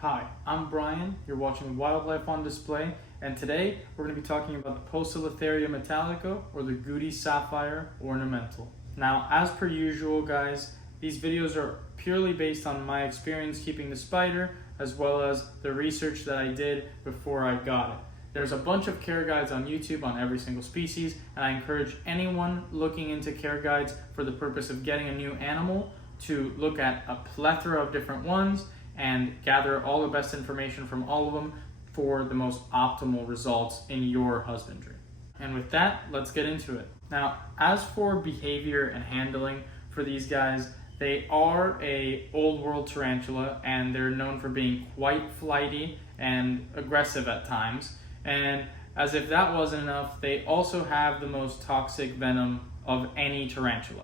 Hi, I'm Brian. You're watching Wildlife on Display, and today we're going to be talking about the Poecilotheria Metallica, or the Gooty Sapphire Ornamental. Now, as per usual, guys, these videos are purely based on my experience keeping the spider, as well as the research that I did before I got it. There's a bunch of care guides on YouTube on every single species, and I encourage anyone looking into care guides for the purpose of getting a new animal to look at a plethora of different ones and gather all the best information from all of them for the most optimal results in your husbandry. And with that, let's get into it. Now, as for behavior and handling for these guys, they are a old world tarantula, and they're known for being quite flighty and aggressive at times. And as if that wasn't enough, they also have the most toxic venom of any tarantula.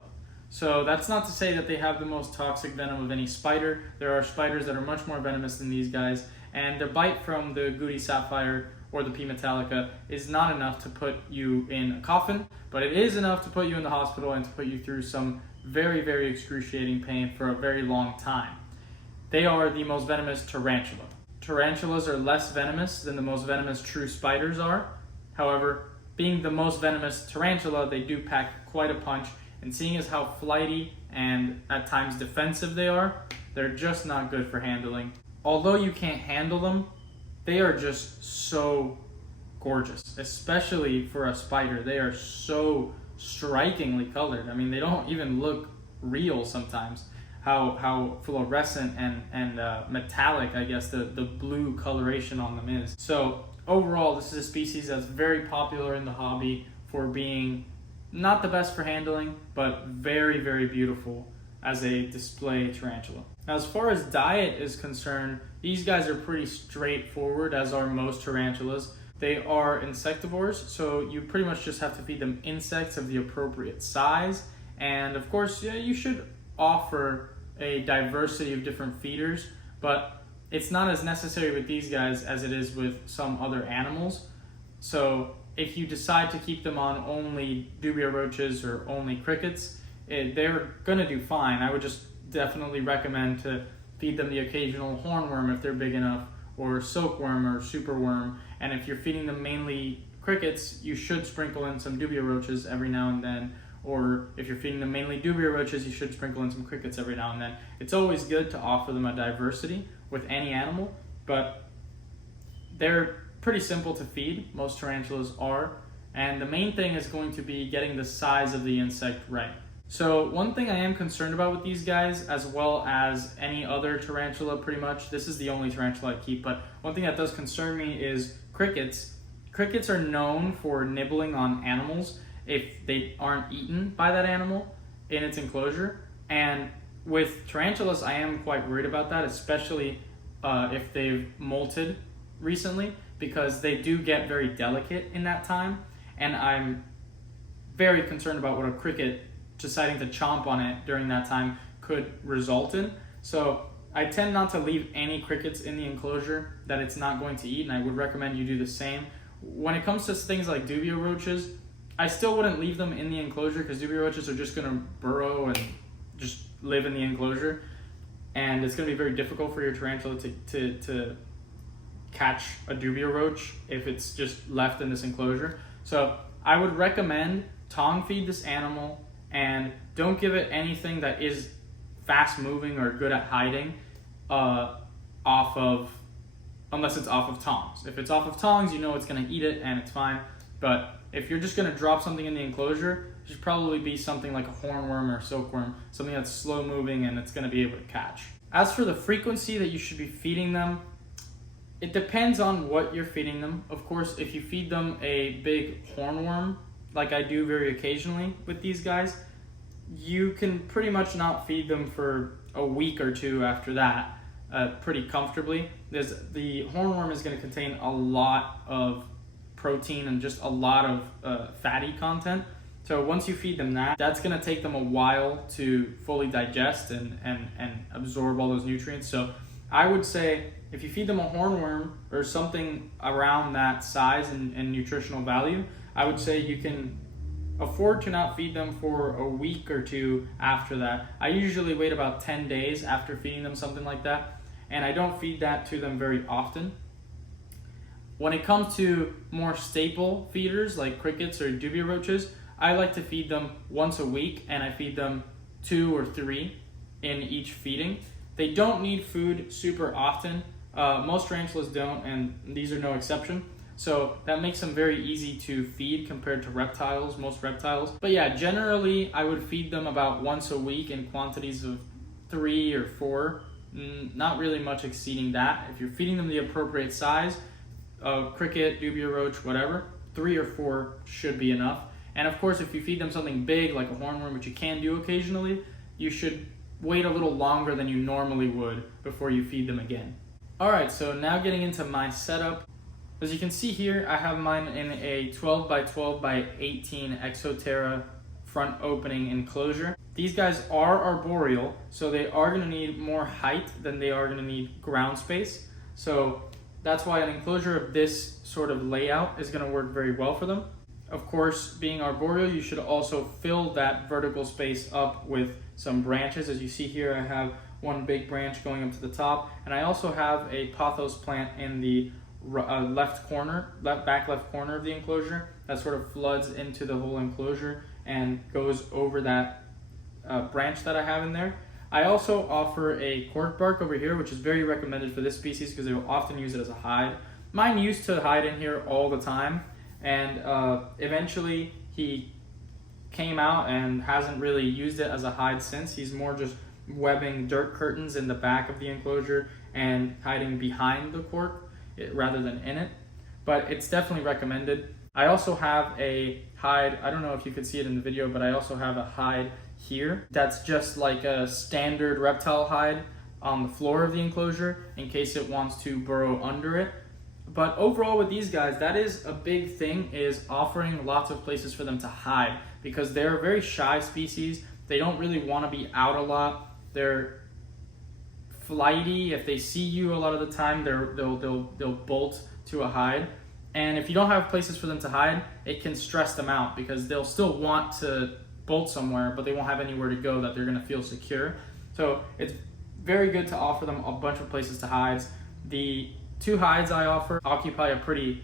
So that's not to say that they have the most toxic venom of any spider. There are spiders that are much more venomous than these guys, and the bite from the Gooty Sapphire or the P. Metallica is not enough to put you in a coffin, but it is enough to put you in the hospital and to put you through some very, very excruciating pain for a very long time. They are the most venomous tarantula. Tarantulas are less venomous than the most venomous true spiders are. However, being the most venomous tarantula, they do pack quite a punch. And seeing as how flighty and at times defensive they are, they're just not good for handling. Although you can't handle them, they are just so gorgeous, especially for a spider. They are so strikingly colored. I mean, they don't even look real sometimes. How fluorescent and metallic, I guess, the blue coloration on them is. So overall, this is a species that's very popular in the hobby for being not the best for handling, but very, very beautiful as a display tarantula. Now, as far as diet is concerned, these guys are pretty straightforward, as are most tarantulas. They are insectivores, so you pretty much just have to feed them insects of the appropriate size. And of course, yeah, you should offer a diversity of different feeders, but it's not as necessary with these guys as it is with some other animals. So if you decide to keep them on only dubia roaches or only crickets, they're gonna do fine. I would just definitely recommend to feed them the occasional hornworm if they're big enough, or silkworm or superworm. And if you're feeding them mainly crickets, you should sprinkle in some dubia roaches every now and then. Or if you're feeding them mainly dubia roaches, you should sprinkle in some crickets every now and then. It's always good to offer them a diversity with any animal, but they're pretty simple to feed. Most tarantulas are. And the main thing is going to be getting the size of the insect right. So one thing I am concerned about with these guys, as well as any other tarantula pretty much, this is the only tarantula I keep, but one thing that does concern me is crickets. Crickets are known for nibbling on animals if they aren't eaten by that animal in its enclosure. And with tarantulas, I am quite worried about that, especially if they've molted recently, because they do get very delicate in that time. And I'm very concerned about what a cricket deciding to chomp on it during that time could result in. So I tend not to leave any crickets in the enclosure that it's not going to eat, and I would recommend you do the same. When it comes to things like dubia roaches, I still wouldn't leave them in the enclosure, because dubia roaches are just going to burrow and just live in the enclosure, and it's going to be very difficult for your tarantula to catch a dubia roach if it's just left in this enclosure. So I would recommend tong feed this animal, and don't give it anything that is fast moving or good at hiding unless it's off of tongs. If it's off of tongs, you know it's going to eat it and it's fine. But if you're just going to drop something in the enclosure, it should probably be something like a hornworm or silkworm, something that's slow moving and it's going to be able to catch. As for the frequency that you should be feeding them, it depends on what you're feeding them. Of course, if you feed them a big hornworm, like I do very occasionally with these guys, you can pretty much not feed them for a week or two after that pretty comfortably. The hornworm is going to contain a lot of protein and just a lot of fatty content. So once you feed them that's going to take them a while to fully digest and absorb all those nutrients. So I would say if you feed them a hornworm or something around that size and nutritional value, I would say you can afford to not feed them for a week or two after that. I usually wait about 10 days after feeding them something like that. and I don't feed that to them very often. When it comes to more staple feeders like crickets or dubia roaches, I like to feed them once a week, and I feed them 2 or 3 in each feeding. They don't need food super often. Most tarantulas don't, and these are no exception. So that makes them very easy to feed compared to reptiles, most reptiles. But yeah, generally I would feed them about once a week in quantities of 3 or 4, not really much exceeding that. If you're feeding them the appropriate size, cricket, dubia roach, whatever, 3 or 4 should be enough. And of course, if you feed them something big like a hornworm, which you can do occasionally, you should wait a little longer than you normally would before you feed them again. Alright, so now getting into my setup. As you can see here, I have mine in a 12 by 12 by 18 Exoterra front opening enclosure. These guys are arboreal, so they are going to need more height than they are going to need ground space. So that's why an enclosure of this sort of layout is going to work very well for them. Of course, being arboreal, you should also fill that vertical space up with some branches. As you see here, I have one big branch going up to the top, and I also have a pothos plant in the back left corner of the enclosure that sort of floods into the whole enclosure and goes over that branch that I have in there. I also offer a cork bark over here, which is very recommended for this species because they will often use it as a hide. Mine used to hide in here all the time, and eventually he came out and hasn't really used it as a hide since. He's more just webbing dirt curtains in the back of the enclosure and hiding behind the cork rather than in it, but it's definitely recommended. I also have a hide, I don't know if you could see it in the video, but I also have a hide here that's just like a standard reptile hide on the floor of the enclosure in case it wants to burrow under it. But overall with these guys, that is a big thing, is offering lots of places for them to hide, because they're a very shy species. They don't really want to be out a lot. They're flighty. If they see you a lot of the time, they'll bolt to a hide. And if you don't have places for them to hide, it can stress them out because they'll still want to bolt somewhere, but they won't have anywhere to go that they're going to feel secure. So it's very good to offer them a bunch of places to hide. The 2 hides I offer occupy a pretty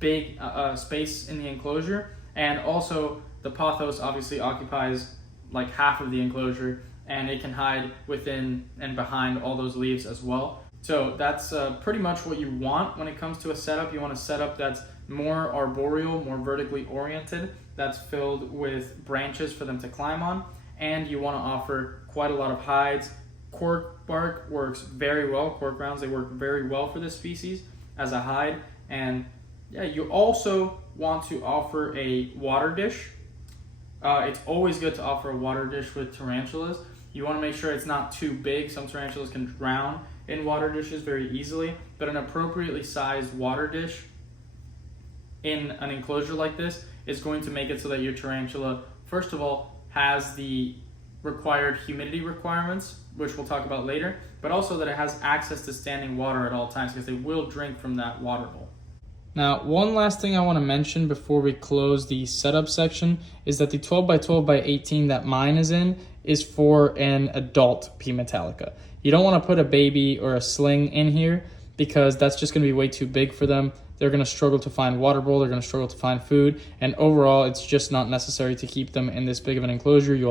big space in the enclosure, and also the pothos obviously occupies like half of the enclosure, and it can hide within and behind all those leaves as well. So that's pretty much what you want when it comes to a setup. You want a setup that's more arboreal, more vertically oriented, that's filled with branches for them to climb on, and you want to offer quite a lot of hides. Cork bark works very well. Cork rounds, they work very well for this species as a hide. And yeah, you also want to offer a water dish. It's always good to offer a water dish with tarantulas. You want to make sure it's not too big. Some tarantulas can drown in water dishes very easily, but an appropriately sized water dish in an enclosure like this is going to make it so that your tarantula, first of all, has the required humidity requirements, which we'll talk about later, but also that it has access to standing water at all times because they will drink from that water bowl. Now, one last thing I want to mention before we close the setup section is that the 12 by 12 by 18 that mine is in is for an adult P. Metallica. You don't want to put a baby or a sling in here because that's just going to be way too big for them. They're going to struggle to find water bowl, they're going to struggle to find food, and overall it's just not necessary to keep them in this big of an enclosure. You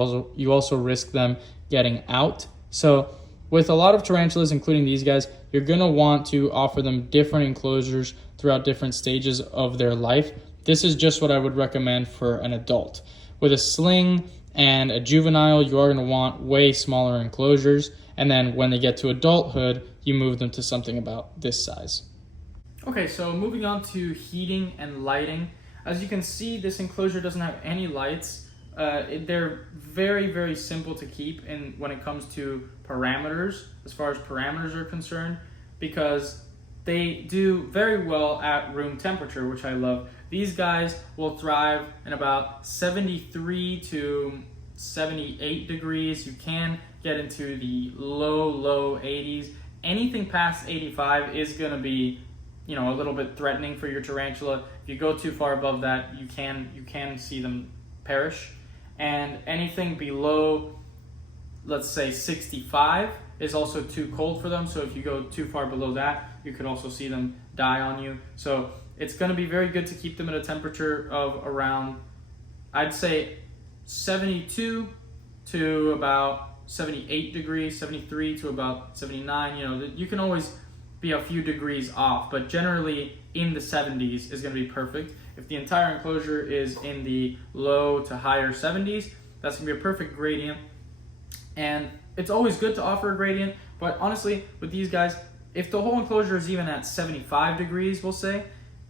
also risk them getting out. So with a lot of tarantulas, including these guys, you're going to want to offer them different enclosures throughout different stages of their life. This is just what I would recommend for an adult. With a sling and a juvenile, you are going to want way smaller enclosures, and then when they get to adulthood, you move them to something about this size. Okay, so moving on to heating and lighting. As you can see, this enclosure doesn't have any lights. They're very, very simple to keep in when it comes to parameters, as far as parameters are concerned, because they do very well at room temperature, which I love. These guys will thrive in about 73 to 78 degrees. You can get into the low 80s. Anything past 85 is going to be, a little bit threatening for your tarantula. If you go too far above that, you can see them perish. And anything below, let's say 65, is also too cold for them. So if you go too far below that, you could also see them die on you. So it's going to be very good to keep them at a temperature of around, I'd say 72 to about 78 degrees, 73 to about 79. You know, you can always be a few degrees off, but generally in the 70s is going to be perfect. If the entire enclosure is in the low to higher 70s, that's going to be a perfect gradient. And it's always good to offer a gradient, but honestly, with these guys, if the whole enclosure is even at 75 degrees, we'll say,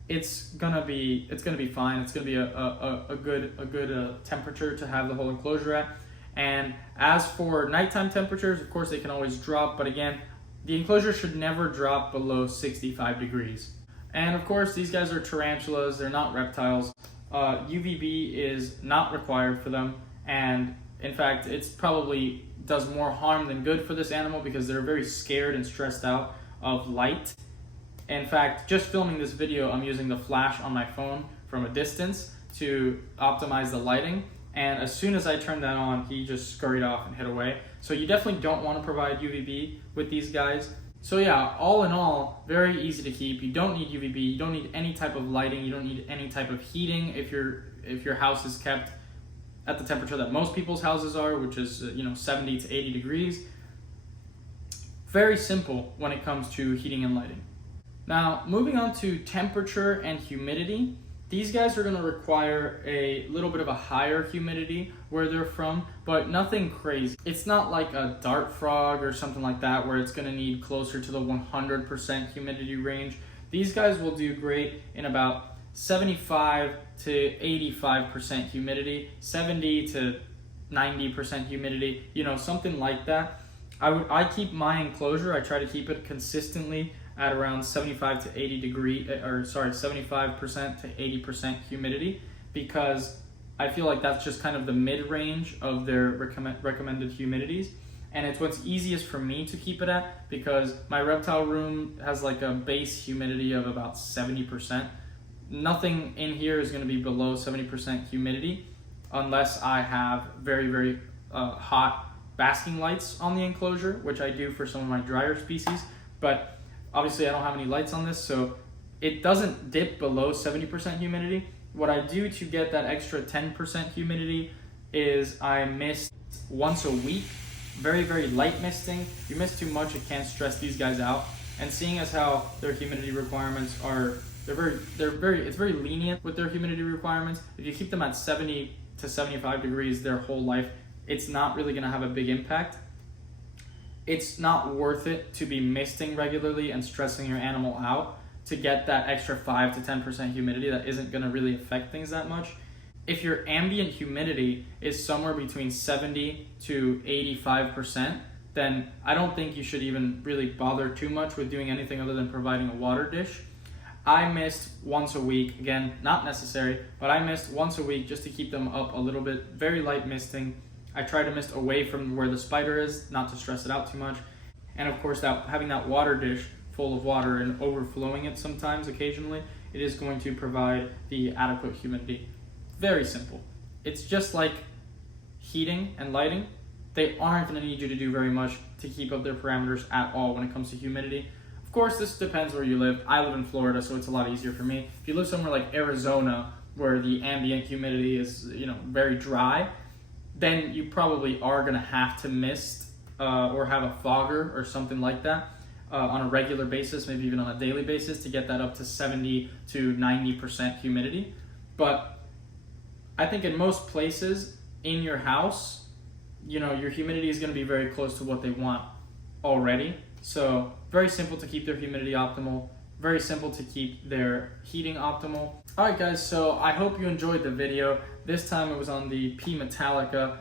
it's gonna be fine. It's gonna be a good temperature to have the whole enclosure at. And as for nighttime temperatures, of course they can always drop, but again, the enclosure should never drop below 65 degrees. And of course, these guys are tarantulas, they're not reptiles. UVB is not required for them, and in fact, it's probably does more harm than good for this animal because they're very scared and stressed out of light. In fact, just filming this video, I'm using the flash on my phone from a distance to optimize the lighting. And as soon as I turned that on, he just scurried off and hid away. So you definitely don't want to provide UVB with these guys. So yeah, all in all, very easy to keep. You don't need UVB, you don't need any type of lighting, you don't need any type of heating if your house is kept at the temperature that most people's houses are, which is 70 to 80 degrees. Very simple when it comes to heating and lighting. Now, moving on to temperature and humidity. These guys are going to require a little bit of a higher humidity where they're from, but nothing crazy. It's not like a dart frog or something like that where it's going to need closer to the 100% humidity range. These guys will do great in about 75 to 85% humidity, 70 to 90% humidity, something like that. I keep my enclosure, I try to keep it consistently at around 75 to 80 degree, 75% to 80% humidity, because I feel like that's just kind of the mid-range of their recommended humidities. And it's what's easiest for me to keep it at because my reptile room has like a base humidity of about 70%. Nothing in here is going to be below 70% humidity unless I have very, very hot basking lights on the enclosure, which I do for some of my drier species. But obviously I don't have any lights on this, so it doesn't dip below 70% humidity. What I do to get that extra 10% humidity is I mist once a week. Very, very light misting. If you mist too much, it can stress these guys out. And seeing as how their humidity requirements are, it's very lenient with their humidity requirements. If you keep them at 70 to 75 degrees their whole life, it's not really going to have a big impact. It's not worth it to be misting regularly and stressing your animal out to get that extra 5 to 10% humidity that isn't going to really affect things that much. If your ambient humidity is somewhere between 70 to 85%, then I don't think you should even really bother too much with doing anything other than providing a water dish. I mist once a week, again, not necessary, but I mist once a week just to keep them up a little bit, very light misting. I try to mist away from where the spider is, not to stress it out too much. And of course, having that water dish full of water and overflowing it sometimes, occasionally, it is going to provide the adequate humidity. Very simple. It's just like heating and lighting. They aren't going to need you to do very much to keep up their parameters at all when it comes to humidity. Of course, this depends where you live. I live in Florida, so it's a lot easier for me. If you live somewhere like Arizona, where the ambient humidity is, very dry, then you probably are going to have to mist or have a fogger or something like that on a regular basis, maybe even on a daily basis to get that up to 70 to 90% humidity. But I think in most places in your house, your humidity is going to be very close to what they want already. So very simple to keep their humidity optimal, very simple to keep their heating optimal. All right, guys, so I hope you enjoyed the video. This time it was on the P Metallica,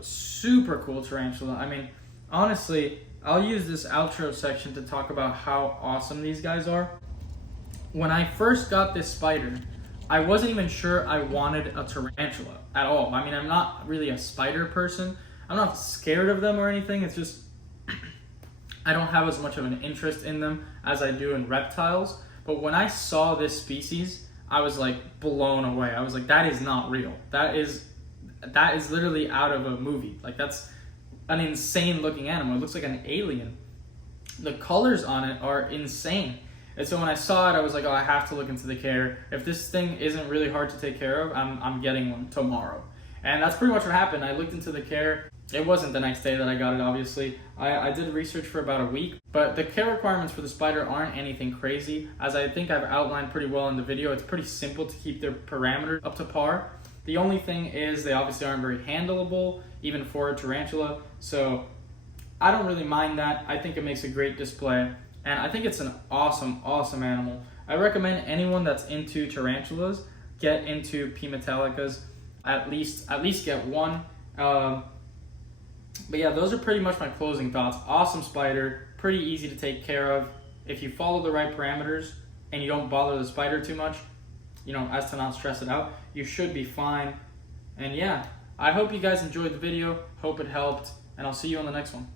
super cool tarantula. I mean, honestly, I'll use this outro section to talk about how awesome these guys are. When I first got this spider, I wasn't even sure I wanted a tarantula at all. I mean, I'm not really a spider person. I'm not scared of them or anything. It's just I don't have as much of an interest in them as I do in reptiles. But when I saw this species, I was like blown away. I was like, that is not real. That is literally out of a movie. Like an insane looking animal. It looks like an alien. The colors on it are insane. And so when I saw it, I was like, oh, I have to look into the care. If this thing isn't really hard to take care of, I'm getting one tomorrow. And that's pretty much what happened. I looked into the care. It wasn't the next day that I got it, obviously. I did research for about a week, but the care requirements for the spider aren't anything crazy. As I think I've outlined pretty well in the video, it's pretty simple to keep their parameters up to par. The only thing is they obviously aren't very handleable, even for a tarantula. So I don't really mind that. I think it makes a great display. And I think it's an awesome, awesome animal. I recommend anyone that's into tarantulas get into P. metallicas. At least get one. But yeah, those are pretty much my closing thoughts. Awesome spider, pretty easy to take care of. If you follow the right parameters and you don't bother the spider too much, as to not stress it out, you should be fine. And yeah, I hope you guys enjoyed the video. Hope it helped, and I'll see you on the next one.